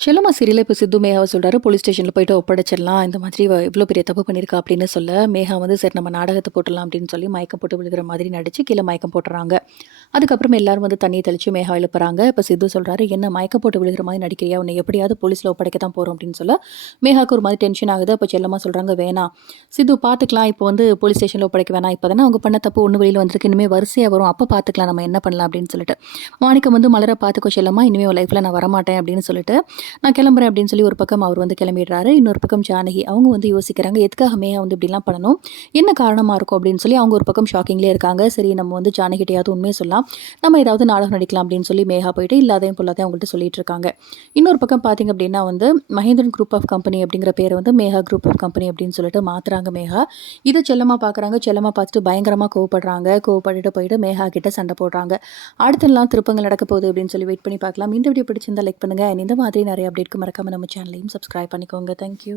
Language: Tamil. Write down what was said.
செல்லம்மா சீரியல்ல இப்போ சித்து மேகாவை சொல்கிறாரு போலீஸ் ஸ்டேஷனில் போயிட்டு ஒப்படைச்சிடலாம். இந்த மாதிரி இவ்வளோ பெரிய தப்பு பண்ணியிருக்கா அப்படின்னு சொல்ல, மேகா வந்து சரி நம்ம நாடகத்தை போட்டுடலாம் அப்படின்னு சொல்லி மயக்கம் போட்டு விழுகிற மாதிரி நடிச்சு கீழே மயக்கம் போட்டுறாங்க. அதுக்கப்புறம் எல்லாரும் வந்து தண்ணியை தெளிச்சு மேகா எழுப்புறாங்க. இப்போ சித்து சொல்கிறாரு "என்ன மயக்கம் போட்டு விழுகிற மாதிரி நடிக்கிறியா? உன்னை எப்படியாவது போலீஸில் ஒப்படைக்க தான் போகிறோம் அப்படின்னு சொல்ல, மேகாவுக்கு ஒரு மாதிரி டென்ஷன் ஆகுது. அப்போ செல்லம்மா சொல்கிறாங்க "வேணாம் சித்து பார்த்துக்கலாம். இப்போ வந்து போலீஸ் ஸ்டேஷனில் ஒப்படைக்க வேணாம். இப்போ தானே அவங்க பண்ண தப்பு ஒன்று வெளியில் வந்திருக்கு. இனிமேல் வரிசையாக வரும். அப்போ பார்த்துக்கலாம் நம்ம என்ன பண்ணலாம்" அப்படின்னு சொல்லிட்டு. மாணிக்கம் வந்து மலரை பார்த்துக்கோ செல்லம்மா. இனிமேல் லைஃப்பில் நான் வரமாட்டேன் அப்படின்னு சொல்லிட்டு, நான் கிளம்புறேன் அப்படின்னு சொல்லி ஒரு பக்கம் அவர் வந்து கிளம்பிடுறாரு. இன்னொரு பக்கம் ஜானகி அவங்க வந்து யோசிக்கிறாங்க, எதுக்காக மேகா வந்து இப்படிலாம் பண்ணணும்? என்ன காரணமாக இருக்கும் அப்படின்னு சொல்லி அவங்க ஒரு பக்கம் ஷாக்கிங்லேயே இருக்காங்க. சரி நம்ம வந்து ஜானகிட்டையாவது உண்மையை சொல்லலாம். நம்ம ஏதாவது நாடகம் நடிக்கலாம் அப்படின்னு சொல்லி மேகா போயிட்டு இல்லாதையும் பொல்லாதையும் அவங்கள்ட்ட சொல்லிட்டு இருக்காங்க. இன்னொரு பக்கம் பார்த்தீங்க அப்படின்னா வந்து மகேந்திரன் குரூப் ஆஃப் கம்பெனி அப்படிங்கிற பேரை வந்து மேகா குரூப் ஆஃப் கம்பெனி அப்படின்னு சொல்லிட்டு மாற்றுறாங்க மேகா. இதை செல்லமாக பார்க்குறாங்க. செல்லமாக பார்த்துட்டு பயங்கரமாக கோவப்படுறாங்க. கோவப்பட்டுட்டு போயிட்டு மேகா கிட்ட சண்டை போடுறாங்க. அடுத்தெல்லாம் திருப்பங்கள் நடக்க போகுது அப்படின்னு சொல்லி வெயிட் பண்ணி பார்க்கலாம். இந்த வீடியோ பிடிச்சிருந்தா லைக் பண்ணுங்கள் இந்த மாதிரி நிறைய அப்டேட்க்கு மறக்காமல் நம்ம சேனலையும் சப்ஸ்கிரைப் பண்ணிக்கோங்க. தேங்க்யூ.